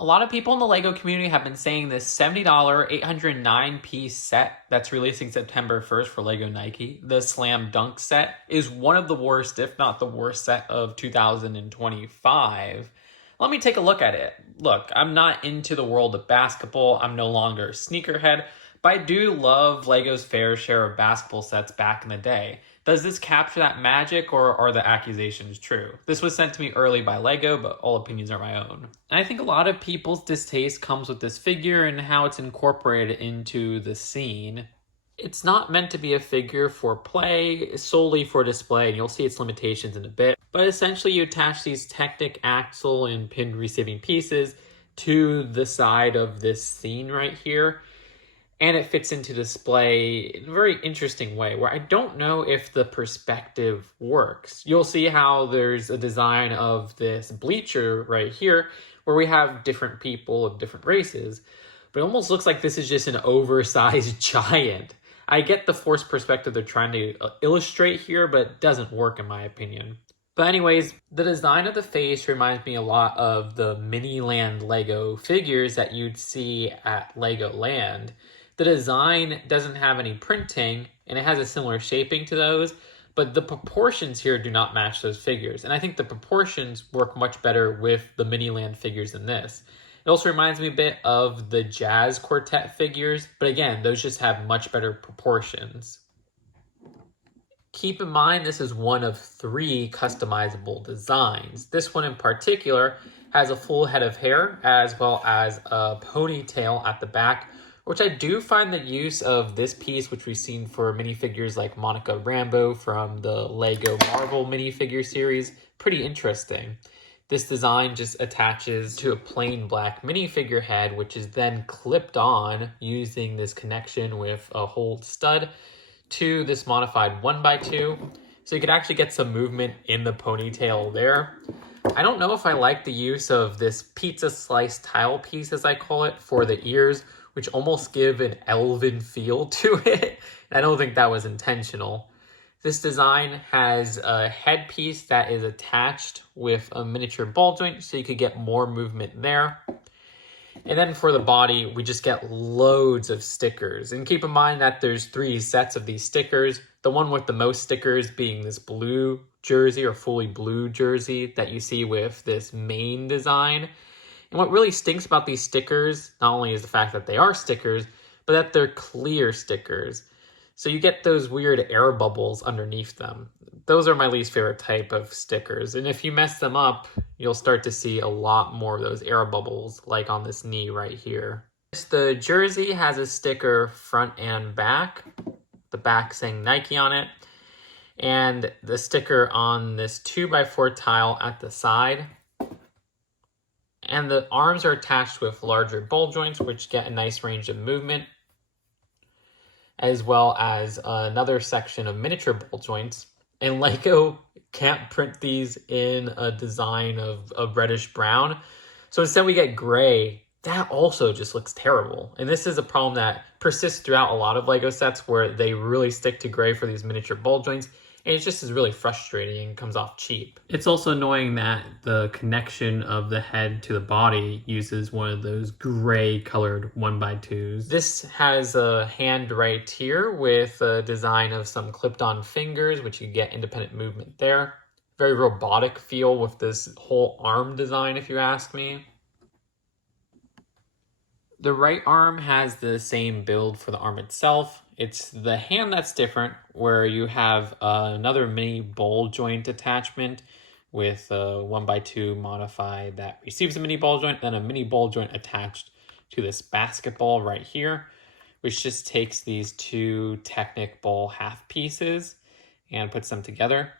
A lot of people in the LEGO community have been saying this $70 809-piece set that's releasing September 1st for LEGO Nike, the Slam Dunk set, is one of the worst, if not the worst set of 2025. Let me take a look at it. Look, I'm not into the world of basketball. I'm no longer a sneakerhead, but I do love LEGO's fair share of basketball sets back in the day. Does this capture that magic, or are the accusations true? This was sent to me early by LEGO, but all opinions are my own. And I think a lot of people's distaste comes with this figure and how it's incorporated into the scene. It's not meant to be a figure for play, solely for display, and you'll see its limitations in a bit. But essentially you attach these Technic axle and pinned receiving pieces to the side of this scene right here. And it fits into display in a very interesting way where I don't know if the perspective works. You'll see how there's a design of this bleacher right here where we have different people of different races, but it almost looks like this is just an oversized giant. I get the forced perspective they're trying to illustrate here, but it doesn't work in my opinion. But anyways, the design of the face reminds me a lot of the Miniland Lego figures that you'd see at Legoland. The design doesn't have any printing, and it has a similar shaping to those, but the proportions here do not match those figures. And I think the proportions work much better with the Miniland figures than this. It also reminds me a bit of the Jazz Quartet figures, but again, those just have much better proportions. Keep in mind, this is one of 3 customizable designs. This one in particular has a full head of hair, as well as a ponytail at the back, which I do find the use of this piece, which we've seen for minifigures like Monica Rambeau from the LEGO Marvel minifigure series, pretty interesting. This design just attaches to a plain black minifigure head, which is then clipped on using this connection with a hold stud to this modified 1x2. So you could actually get some movement in the ponytail there. I don't know if I like the use of this pizza slice tile piece, as I call it, for the ears, which almost give an elven feel to it. I don't think that was intentional. This design has a headpiece that is attached with a miniature ball joint, so you could get more movement there. And then for the body, we just get loads of stickers. And keep in mind that there's 3 sets of these stickers. The one with the most stickers being this blue jersey or fully blue jersey that you see with this main design. And what really stinks about these stickers, not only is the fact that they are stickers, but that they're clear stickers. So you get those weird air bubbles underneath them. Those are my least favorite type of stickers. And if you mess them up, you'll start to see a lot more of those air bubbles, like on this knee right here. The jersey has a sticker front and back, the back saying Nike on it, and the sticker on this 2x4 tile at the side. And the arms are attached with larger ball joints, which get a nice range of movement, as well as another section of miniature ball joints. And LEGO can't print these in a design of a reddish brown. So instead we get gray. That also just looks terrible. And this is a problem that persists throughout a lot of LEGO sets where they really stick to gray for these miniature ball joints. And it just is really frustrating and comes off cheap. It's also annoying that the connection of the head to the body uses one of those gray colored 1x2s. This has a hand right here with a design of some clipped on fingers, which you get independent movement there. Very robotic feel with this whole arm design, if you ask me. The right arm has the same build for the arm itself. It's the hand that's different, where you have another mini ball joint attachment with a 1x2 modified that receives a mini ball joint, then a mini ball joint attached to this basketball right here, which just takes these 2 Technic ball half pieces and puts them together.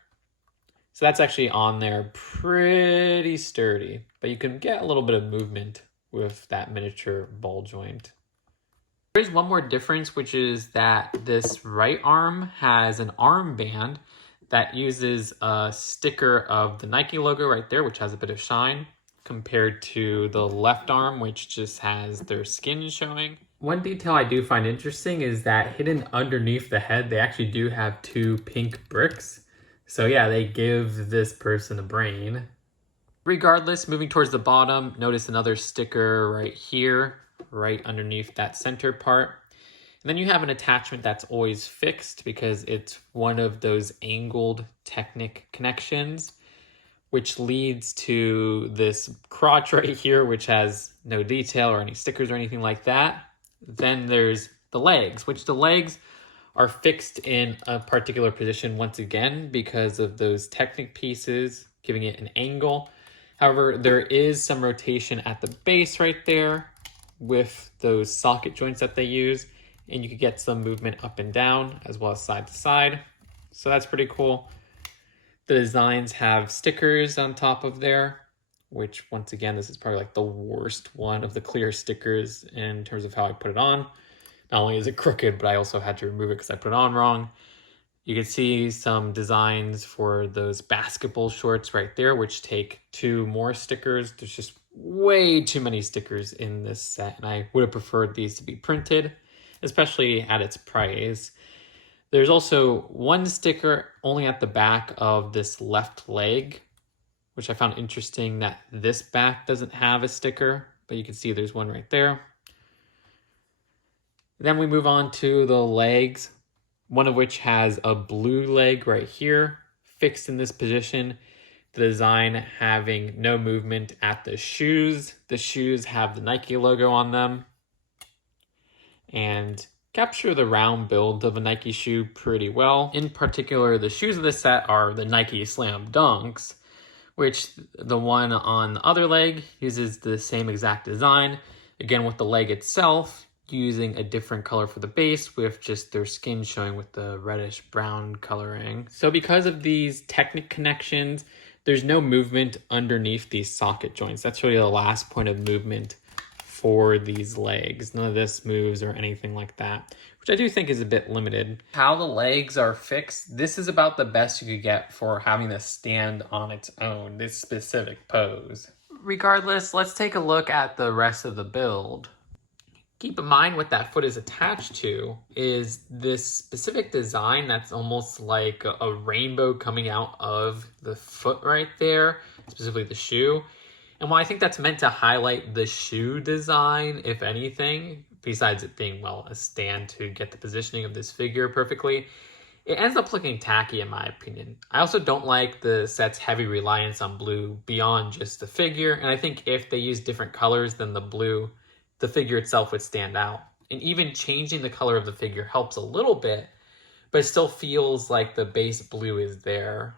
So that's actually on there pretty sturdy, but you can get a little bit of movement with that miniature ball joint. There's one more difference, which is that this right arm has an armband that uses a sticker of the Nike logo right there, which has a bit of shine, compared to the left arm, which just has their skin showing. One detail I do find interesting is that hidden underneath the head, they actually do have 2 pink bricks. So yeah, they give this person a brain. Regardless, moving towards the bottom, notice another sticker right here, right underneath that center part. And then you have an attachment that's always fixed because it's one of those angled Technic connections, which leads to this crotch right here, which has no detail or any stickers or anything like that. Then there's the legs, which the legs are fixed in a particular position once again because of those Technic pieces giving it an angle. However, there is some rotation at the base right there with those socket joints that they use, and you could get some movement up and down as well as side to side. So that's pretty cool. The designs have stickers on top of there, which once again, this is probably like the worst one of the clear stickers in terms of how I put it on. Not only is it crooked, but I also had to remove it because I put it on wrong. You can see some designs for those basketball shorts right there, which take 2 more stickers. There's just way too many stickers in this set, and I would have preferred these to be printed, especially at its price. There's also 1 sticker only at the back of this left leg, which I found interesting that this back doesn't have a sticker, but you can see there's one right there. Then we move on to the legs, one of which has a blue leg right here, fixed in this position. The design having no movement at the shoes. The shoes have the Nike logo on them and capture the round build of a Nike shoe pretty well. In particular, the shoes of this set are the Nike Slam Dunks, which the one on the other leg uses the same exact design, again with the leg itself using a different color for the base with just their skin showing with the reddish brown coloring. So because of these Technic connections, there's no movement underneath these socket joints. That's really the last point of movement for these legs. None of this moves or anything like that, which I do think is a bit limited. How the legs are fixed, this is about the best you could get for having this stand on its own, this specific pose. Regardless, let's take a look at the rest of the build. Keep in mind what that foot is attached to is this specific design that's almost like a rainbow coming out of the foot right there, specifically the shoe. And while I think that's meant to highlight the shoe design, if anything, besides it being, well, a stand to get the positioning of this figure perfectly, it ends up looking tacky in my opinion. I also don't like the set's heavy reliance on blue beyond just the figure, and I think if they use different colors than the blue, the figure itself would stand out. And even changing the color of the figure helps a little bit, but it still feels like the base blue is there.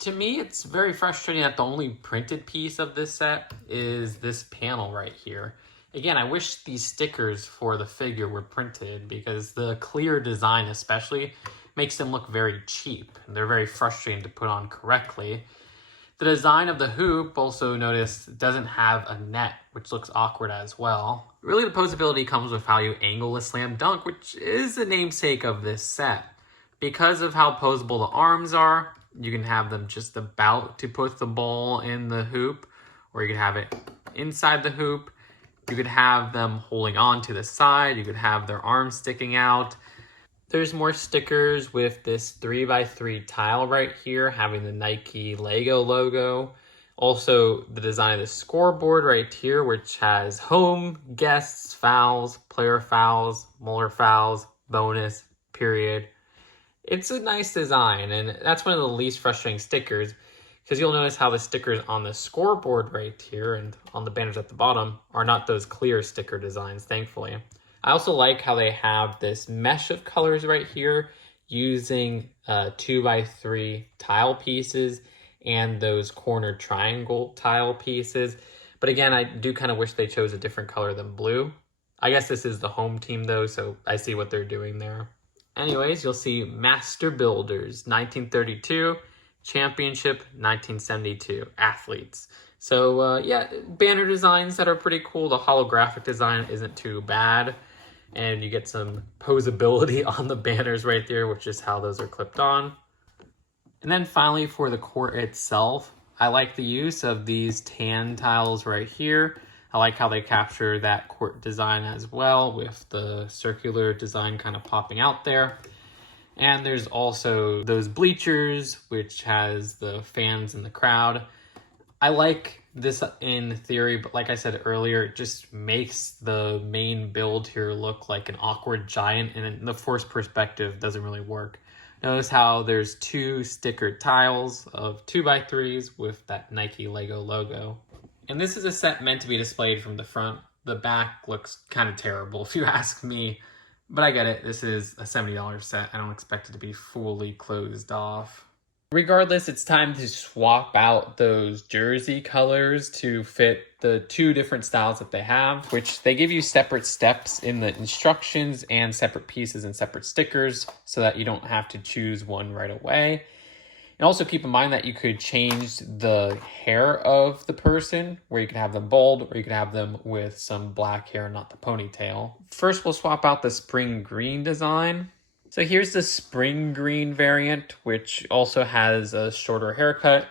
To me, it's very frustrating that the only printed piece of this set is this panel right here. Again, I wish these stickers for the figure were printed because the clear design especially makes them look very cheap. And they're very frustrating to put on correctly. The design of the hoop, also notice, doesn't have a net, which looks awkward as well. Really, the posability comes with how you angle a slam dunk, which is the namesake of this set. Because of how posable the arms are, you can have them just about to put the ball in the hoop, or you could have it inside the hoop. You could have them holding on to the side. You could have their arms sticking out. There's more stickers with this 3x3 tile right here, having the Nike Lego logo. Also, the design of the scoreboard right here, which has home, guests, fouls, player fouls, Muller fouls, bonus, period. It's a nice design, and that's one of the least frustrating stickers, because you'll notice how the stickers on the scoreboard right here and on the banners at the bottom are not those clear sticker designs, thankfully. I also like how they have this mesh of colors right here using 2x3 tile pieces and those corner triangle tile pieces. But again, I do kind of wish they chose a different color than blue. I guess this is the home team though, so I see what they're doing there. Anyways, you'll see Master Builders 1932, Championship 1972, athletes. So yeah, banner designs that are pretty cool. The holographic design isn't too bad. And you get some posability on the banners right there, which is how those are clipped on. And then finally for the court itself, I like the use of these tan tiles right here. I like how they capture that court design as well with the circular design kind of popping out there. And there's also those bleachers, which has the fans in the crowd. I like this in theory, but like I said earlier, it just makes the main build here look like an awkward giant, and the forced perspective doesn't really work. Notice how there's two stickered tiles of 2x3s with that Nike Lego logo. And this is a set meant to be displayed from the front. The back looks kind of terrible if you ask me, but I get it. This is a $70 set. I don't expect it to be fully closed off. Regardless, it's time to swap out those jersey colors to fit the two different styles that they have, which they give you separate steps in the instructions and separate pieces and separate stickers so that you don't have to choose one right away. And also keep in mind that you could change the hair of the person, where you could have them bald or you could have them with some black hair, not the ponytail. First, we'll swap out the spring green design. So here's the spring green variant, which also has a shorter haircut.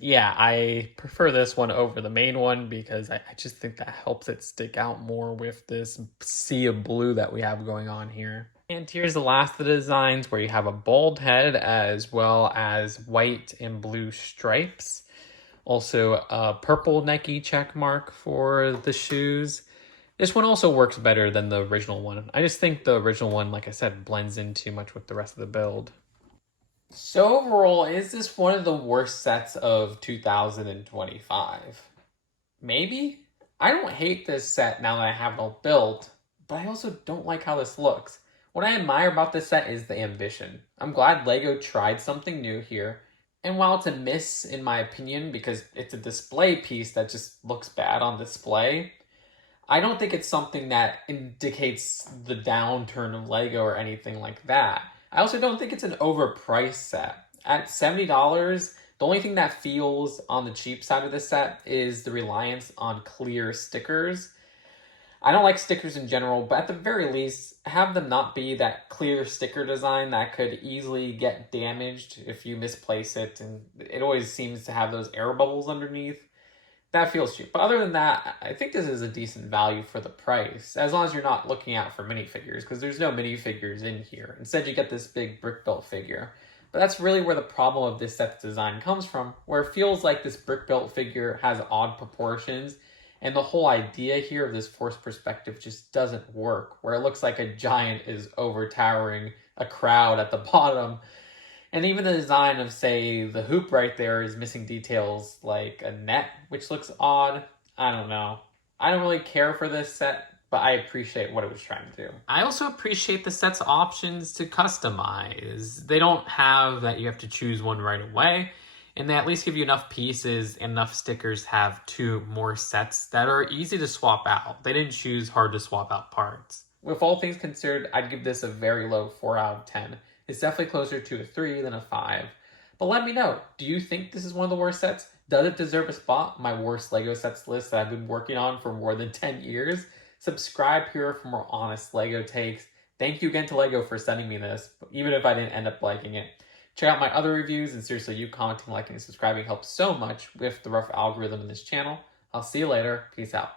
Yeah, I prefer this one over the main one because I just think that helps it stick out more with this sea of blue that we have going on here. And here's the last of the designs where you have a bald head as well as white and blue stripes. Also a purple Nike check mark for the shoes. This one also works better than the original one. I just think the original one, like I said, blends in too much with the rest of the build. So overall, is this one of the worst sets of 2025? Maybe? I don't hate this set now that I have it all built, but I also don't like how this looks. What I admire about this set is the ambition. I'm glad LEGO tried something new here. And while it's a miss in my opinion because it's a display piece that just looks bad on display, I don't think it's something that indicates the downturn of LEGO or anything like that. I also don't think it's an overpriced set. At $70, the only thing that feels on the cheap side of this set is the reliance on clear stickers. I don't like stickers in general, but at the very least, have them not be that clear sticker design that could easily get damaged if you misplace it, and it always seems to have those air bubbles underneath. That feels cheap. But other than that, I think this is a decent value for the price, as long as you're not looking out for minifigures, because there's no minifigures in here. Instead, you get this big brick-built figure. But that's really where the problem of this set's design comes from, where it feels like this brick-built figure has odd proportions, and the whole idea here of this forced perspective just doesn't work, where it looks like a giant is overtowering a crowd at the bottom. And even the design of, say, the hoop right there is missing details like a net, which looks odd. I don't know. I don't really care for this set, but I appreciate what it was trying to do. I also appreciate the set's options to customize. They don't have that you have to choose one right away, and they at least give you enough pieces and enough stickers to have two more sets that are easy to swap out. They didn't choose hard to swap out parts. With all things considered, I'd give this a very low 4 out of 10. It's definitely closer to a 3 than a 5. But let me know, do you think this is one of the worst sets? Does it deserve a spot on my worst LEGO sets list that I've been working on for more than 10 years? Subscribe here for more honest LEGO takes. Thank you again to LEGO for sending me this, even if I didn't end up liking it. Check out my other reviews, and seriously, you commenting, liking, and subscribing helps so much with the rough algorithm in this channel. I'll see you later. Peace out.